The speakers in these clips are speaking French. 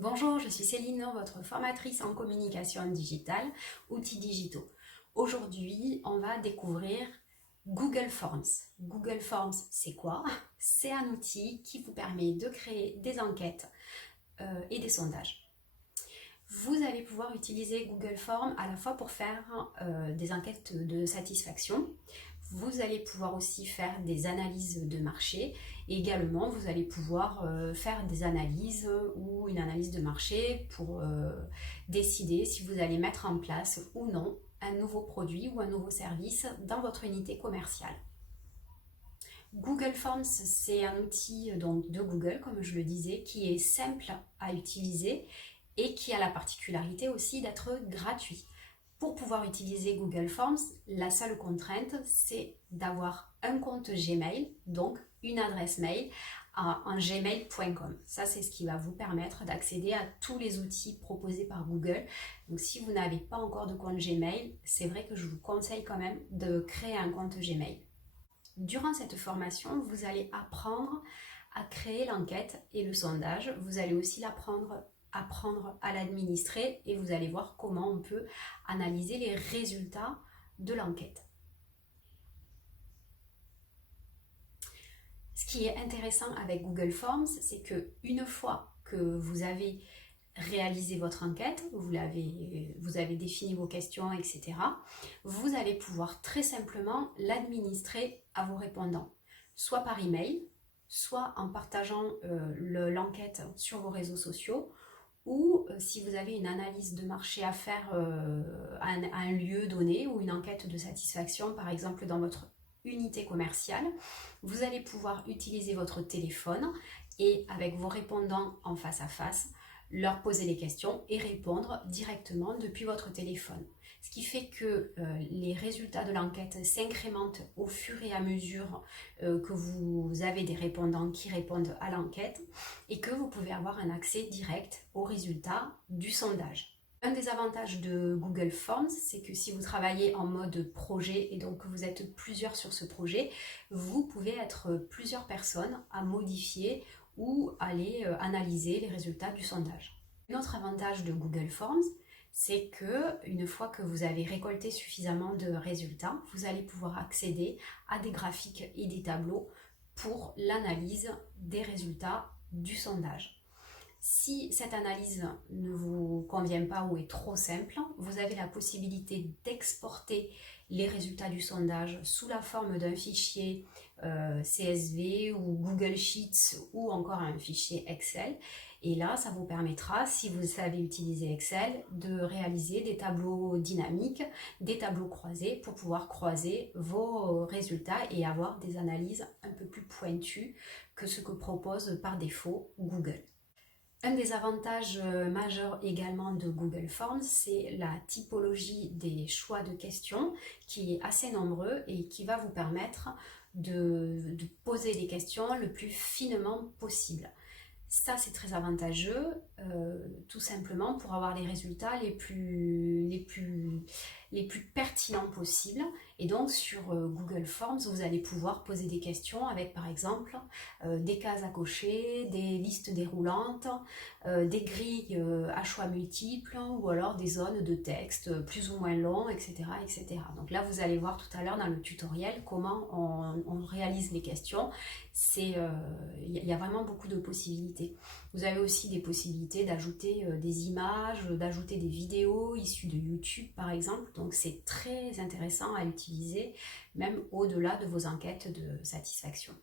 Bonjour, je suis Céline, votre formatrice en communication digitale, outils digitaux. Aujourd'hui, on va découvrir Google Forms. Google Forms, c'est quoi? C'est un outil qui vous permet de créer des enquêtes et des sondages. Vous allez pouvoir utiliser Google Forms à la fois pour faire des enquêtes de satisfaction. Vous allez pouvoir aussi faire des analyses de marché. Et également, vous allez pouvoir faire des analyses ou une analyse de marché pour décider si vous allez mettre en place ou non un nouveau produit ou un nouveau service dans votre unité commerciale. Google Forms, c'est un outil donc, de Google, comme je le disais, qui est simple à utiliser et qui a la particularité aussi d'être gratuit. Pour pouvoir utiliser Google Forms, la seule contrainte, c'est d'avoir un compte Gmail, donc une adresse mail en gmail.com. Ça, c'est ce qui va vous permettre d'accéder à tous les outils proposés par Google. Donc, si vous n'avez pas encore de compte Gmail, c'est vrai que je vous conseille quand même de créer un compte Gmail. Durant cette formation, vous allez apprendre à créer l'enquête et le sondage. Vous allez aussi apprendre à l'administrer et vous allez voir comment on peut analyser les résultats de l'enquête. Ce qui est intéressant avec Google Forms, c'est que une fois que vous avez réalisé votre enquête, vous avez défini vos questions, etc., vous allez pouvoir très simplement l'administrer à vos répondants, soit par email, soit en partageant l'enquête sur vos réseaux sociaux, ou si vous avez une analyse de marché à faire à un lieu donné ou une enquête de satisfaction, par exemple dans votre unité commerciale, vous allez pouvoir utiliser votre téléphone et avec vos répondants en face à face, leur poser les questions et répondre directement depuis votre téléphone. Ce qui fait que les résultats de l'enquête s'incrémentent au fur et à mesure que vous avez des répondants qui répondent à l'enquête et que vous pouvez avoir un accès direct aux résultats du sondage. Un des avantages de Google Forms, c'est que si vous travaillez en mode projet et donc que vous êtes plusieurs sur ce projet, vous pouvez être plusieurs personnes à modifier ou aller analyser les résultats du sondage. Un autre avantage de Google Forms, c'est que une fois que vous avez récolté suffisamment de résultats, vous allez pouvoir accéder à des graphiques et des tableaux pour l'analyse des résultats du sondage. Si cette analyse ne vous convient pas ou est trop simple, vous avez la possibilité d'exporter les résultats du sondage sous la forme d'un fichier CSV ou Google Sheets ou encore un fichier Excel. Et là, ça vous permettra, si vous savez utiliser Excel, de réaliser des tableaux dynamiques, des tableaux croisés pour pouvoir croiser vos résultats et avoir des analyses un peu plus pointues que ce que propose par défaut Google. Un des avantages majeurs également de Google Forms, c'est la typologie des choix de questions qui est assez nombreux et qui va vous permettre de poser les questions le plus finement possible. Ça, c'est très avantageux, tout simplement pour avoir les résultats les plus pertinents possibles. Et donc, sur Google Forms, vous allez pouvoir poser des questions avec, par exemple, des cases à cocher, des listes déroulantes, des grilles à choix multiples, ou alors des zones de texte plus ou moins longs, etc., etc. Donc là, vous allez voir tout à l'heure dans le tutoriel comment on réalise les questions. Il y a vraiment beaucoup de possibilités. Vous avez aussi des possibilités d'ajouter des images, d'ajouter des vidéos issues de YouTube par exemple. Donc c'est très intéressant à utiliser même au-delà de vos enquêtes de satisfaction.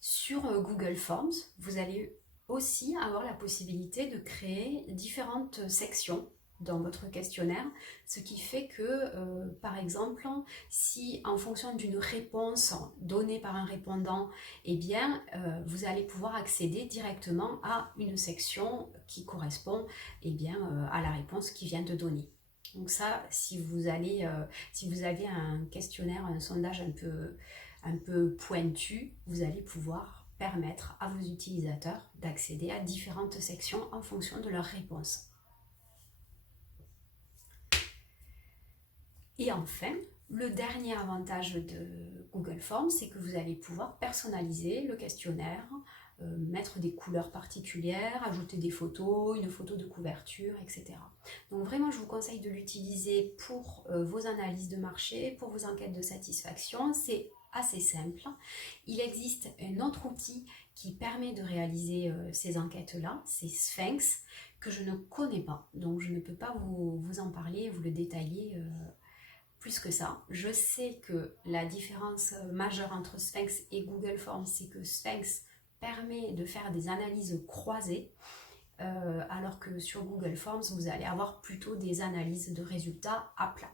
Sur Google Forms, vous allez aussi avoir la possibilité de créer différentes sections dans votre questionnaire, ce qui fait que, par exemple, si en fonction d'une réponse donnée par un répondant, eh bien, vous allez pouvoir accéder directement à une section qui correspond eh bien, à la réponse qui vient de donner. Donc ça, si vous avez un questionnaire, un sondage un peu pointu, vous allez pouvoir permettre à vos utilisateurs d'accéder à différentes sections en fonction de leurs réponses. Et enfin, Le dernier avantage de Google Forms, c'est que vous allez pouvoir personnaliser le questionnaire, mettre des couleurs particulières, ajouter des photos, une photo de couverture, etc. Donc vraiment, je vous conseille de l'utiliser pour vos analyses de marché, pour vos enquêtes de satisfaction. C'est assez simple. Il existe un autre outil qui permet de réaliser ces enquêtes-là, c'est Sphinx, que je ne connais pas. Donc je ne peux pas vous en parler, vous le détailler plus que ça. Je sais que la différence majeure entre Sphinx et Google Forms, c'est que Sphinx permet de faire des analyses croisées, alors que sur Google Forms, vous allez avoir plutôt des analyses de résultats à plat.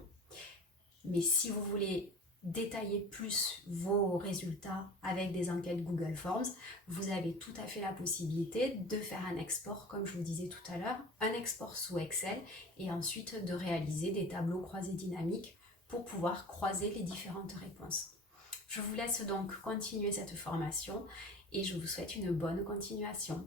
Mais si vous voulez détailler plus vos résultats avec des enquêtes Google Forms, vous avez tout à fait la possibilité de faire un export, comme je vous disais tout à l'heure, un export sous Excel et ensuite de réaliser des tableaux croisés dynamiques pour pouvoir croiser les différentes réponses. Je vous laisse donc continuer cette formation et je vous souhaite une bonne continuation.